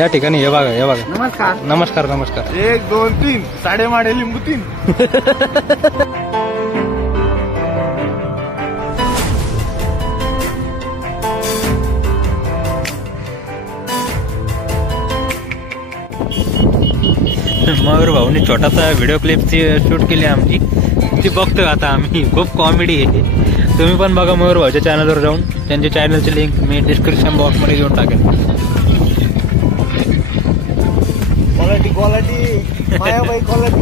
या ठिकाणी हे बघा हे बघा. नमस्कार नमस्कार नमस्कार. 1 2 3 साडेमाडे लिंबू 3. मयूर भाऊनी छोटासा व्हिडिओ क्लिपची शूट केली आमची, ती बघतोय आता आम्ही. खूप कॉमेडी आहे. तुम्ही पण बघा मयूर भाऊच्या चॅनलवर जाऊन. त्यांच्या चॅनलची लिंक मी डिस्क्रिप्शन बॉक्समध्ये देऊन टाकेन. Quality Mayabai quality.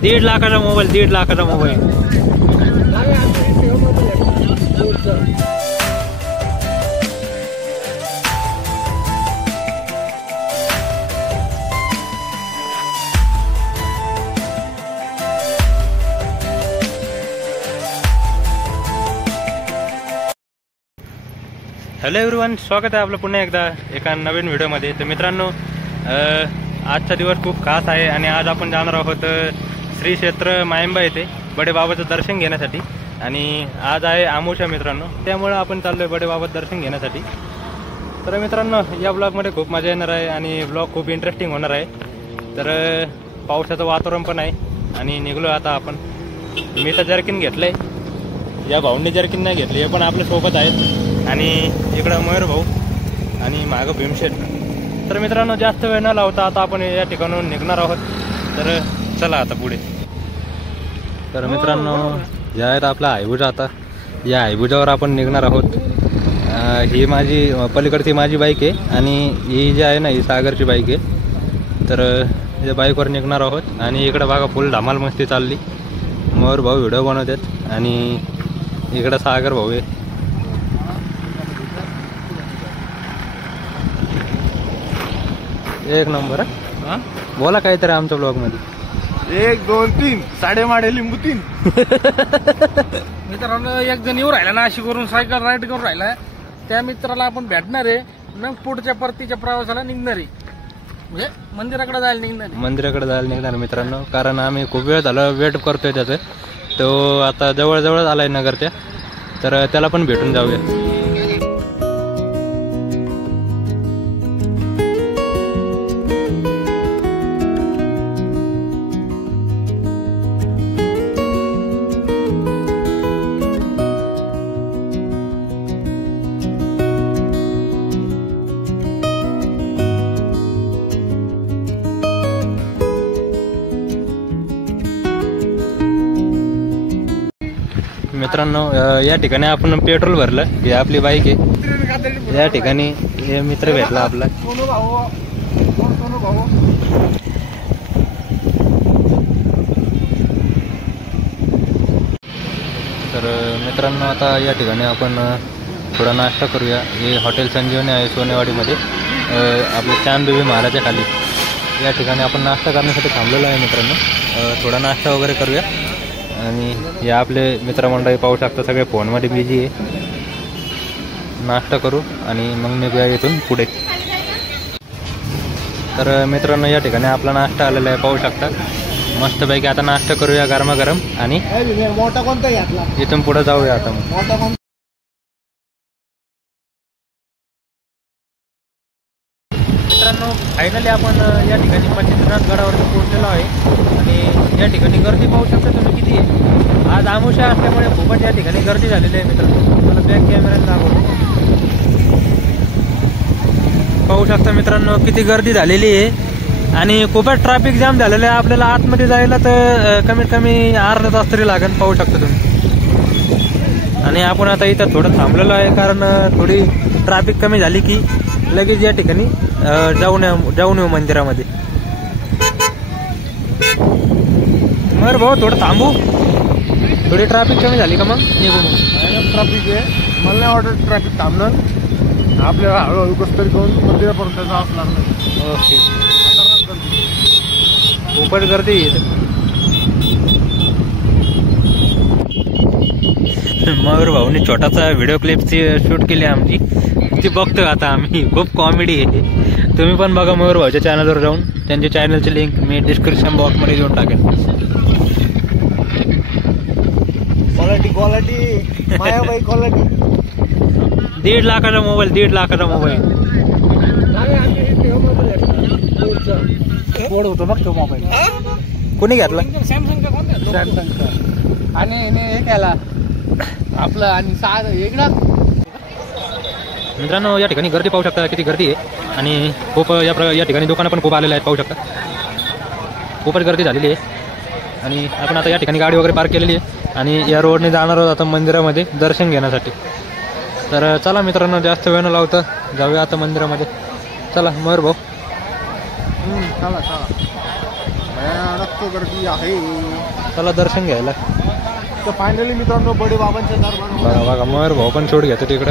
1.5 लाखाचा मोबाईल, 1.5 लाखाचा मोबाईल. हॅलो एव्हरीवन, स्वागत आहे आपलं पुन्हा एकदा एका नवीन व्हिडिओमध्ये. तर मित्रांनो, आजचा दिवस खूप खास आहे आणि आज आपण जाणार आहोत श्री क्षेत्र मायंबा येथे बडे बाबाचं दर्शन घेण्यासाठी. आणि आज आहे आमोशा मित्रांनो, त्यामुळे आपण चाललोय बडे बाबाचं दर्शन घेण्यासाठी. तर मित्रांनो, या ब्लॉगमध्ये खूप मजा येणार आहे आणि ब्लॉग खूप इंटरेस्टिंग होणार आहे. तर पावसाचं वातावरण पण आहे आणि निघलो आता आपण. मी तर जर्किन घेतलंय, या भाऊंनी जर्किन नाही घेतली, हे पण आपल्या सोबत आहेत. आणि इकडं मयूर भाऊ आणि मागं भीमशेठ. तर मित्रांनो, जास्त वेळ न लावता आता आपण या ठिकाणून निघणार आहोत. तर चला आता पुढे. तर मित्रांनो, या आहेत आपला हायबुजा. आता या हायबुजावर आपण निघणार आहोत. ही माझी पलीकडची माझी बाईक आहे आणि ही जी आहे ना, ही सागरची बाईक आहे. तर या बाईकवर निघणार आहोत. आणि इकडं बघा फुल धमाल मस्ती चालली. मयूर भाऊ व्हिडिओ बनवतात आणि इकडं सागर भाऊ आहे. एक नंबर. बोला काहीतरी आमच्या ब्लॉग मध्ये. 1 2 3 साडेमाडे लिंबू 3. मित्रांनो, एक जण येऊ राहिला नाशिकवरून सायकल राईड करून राहिला. त्या मित्राला आपण भेटणार आहे. मग पुढच्या परतीच्या प्रवासाला निघणार आहे, म्हणजे मंदिराकडे जायला निघणार. मंदिराकडे जायला निघणार मित्रांनो, कारण आम्ही खूप वेळ झाला वेट करतोय त्याचं. तो आता जवळ आलाय नगरच्या. तर त्याला पण भेटून जाऊया. मित्रांनो, या ठिकाणी आपण पेट्रोल भरलं. ही आपली बाईक आहे. या ठिकाणी हे मित्र भेटला आपला. तर मित्रांनो, आता या ठिकाणी आपण थोडा नाश्ता करूया. हे हॉटेल संजीवनी आहे सोनेवाडीमध्ये, आपल्या चांदबेबी महाराजच्या खाली. या ठिकाणी आपण नाश्ता करण्यासाठी थांबलेलो आहे मित्रांनो. थोडा नाश्ता वगैरे करूया. आणि हे आपले मित्रमंडळी पाहू शकता, सगळे फोनमध्ये बिझी आहे. नाश्ता करू आणि मग निघूया इथून पुढे. तर मित्रांनो, या ठिकाणी आपला नाश्ता आलेला आहे, पाहू शकता. मस्तपैकी आता नाश्ता करूया गरमागरम आणि मोठा कोणता घातला, इथून पुढे जाऊया आता. मग मित्रांनो, फायनली आपण या ठिकाणी मच्छिंद्रनाथ गडावरती पोहोचलेलो आहे. आणि या ठिकाणी गर्दी पाहू शकता तुम्ही किती आहे. आज आमोशा असल्यामुळे खूपच या ठिकाणी गर्दी झालेली आहे मित्रांनो. मला बॅक कॅमेऱ्याने दाखवतो, पाहू शकता मित्रांनो किती गर्दी झालेली आहे. आणि खूपच ट्रॅफिक जाम झालेलं आहे. आपल्याला आतमध्ये जायला तर कमीत कमी अर्धा तास तरी लागेल, पाहू शकता तुम्ही. आणि आपण आता इथं थोडं थांबलेलो आहे, कारण थोडी ट्रॅफिक कमी झाली की लगेच या ठिकाणी जाऊन येऊ मंदिरामध्ये. मग भाऊ थोडं थांबू, थोडी ट्रॅफिक कमी झाली का मग निघू. मग ट्रॅफिक आहे, मला नाही वाटत ट्रॅफिक थांबणार. आपल्याला हळूहळू कसं तरी करून मंदिरापर्यंत जावंच लागणार. ओके. खूपच गर्दी आहे. मयूर भाऊनी छोटासा व्हिडिओ क्लिपची शूट केली आमची, ती बघतोय आता आम्ही. खूप कॉमेडी आहे. तुम्ही पण बघा मयूर भाऊच्या चॅनलवर जाऊन. त्यांच्या चॅनलची लिंक मी डिस्क्रिप्शन बॉक्समध्ये देऊन टाकेन. Quality Mayabai quality. 1.5 लाखाचा मोबाईल, 1.5 लाखाचा मोबाईल. बोर्ड होतो बघ तो मोबाईल कोणी घेतला? सॅमसंगचा कोणता? सॅमसंगचा. आणि हे केला आपलं आणि इकडं मित्रांनो या ठिकाणी गर्दी पाहू शकता, किती गर्दी आहे आणि खूप या ठिकाणी दुकानं पण खूप आलेले आहेत, पाहू शकता खूपच गर्दी झालेली आहे. आणि आपण आता या ठिकाणी गाडी वगैरे पार्क केलेली आहे आणि या रोडने जाणार आहोत आता मंदिरामध्ये दर्शन घेण्यासाठी. तर चला मित्रांनो, जास्त वेळ न लावता जाऊया आता मंदिरामध्ये. चला मयूर भाऊ. चला चला, भयानक गर्दी आहे. चला दर्शन घ्यायला. तर फायनली मित्रांनो बडे बाबांच्या दरबार बघा बघा, मयूर भाऊ पण शूट घेतो तिकडं.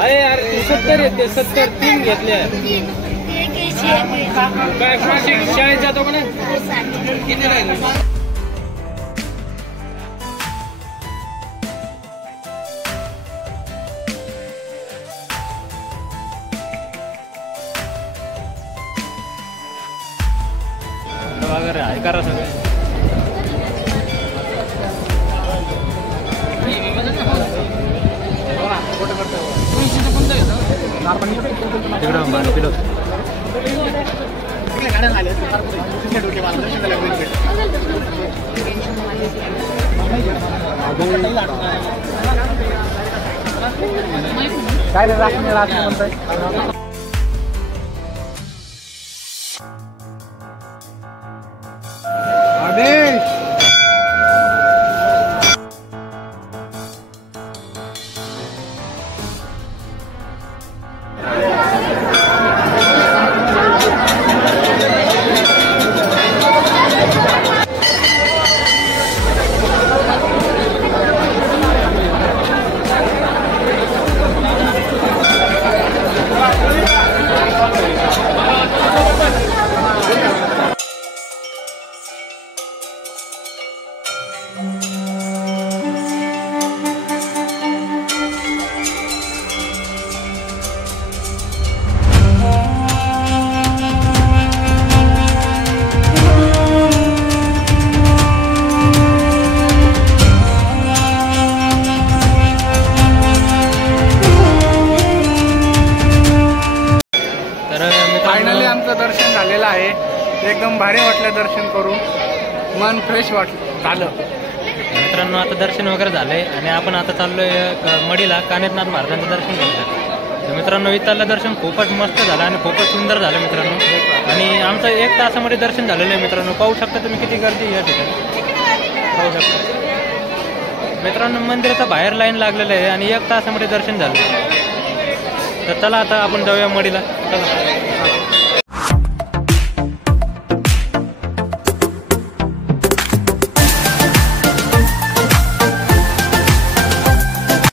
अरे यार 70 येते, 70 3 घेतले. शाळेत जातो का नाही? किती राहिले? वगैरे आहे करा सगळे. तिकडं माल किलो काय रे राखणे म्हणताय? आदेश फायनली आमचं दर्शन झालेलं आहे. एकदम भारी वाटलं दर्शन करून, मन फ्रेश झालं. मित्रांनो आता दर्शन वगैरे झालंय आणि आपण आता चाललोय मडीला कानिफनाथ महाराजांचं दर्शन घ्यायचं. तर मित्रांनो इथलं दर्शन खूपच मस्त झालं आणि खूपच सुंदर झालं मित्रांनो. आणि आमचं 1 तासामध्ये दर्शन झालेलं आहे मित्रांनो. पाहू शकता तुम्ही किती गर्दी या ठिकाणी पाहू शकता मित्रांनो. मंदिराचा बाहेर लाईन लागलेलं आहे आणि 1 तासामध्ये दर्शन झालं. तर चला आता आपण जाऊया मडीला. चला.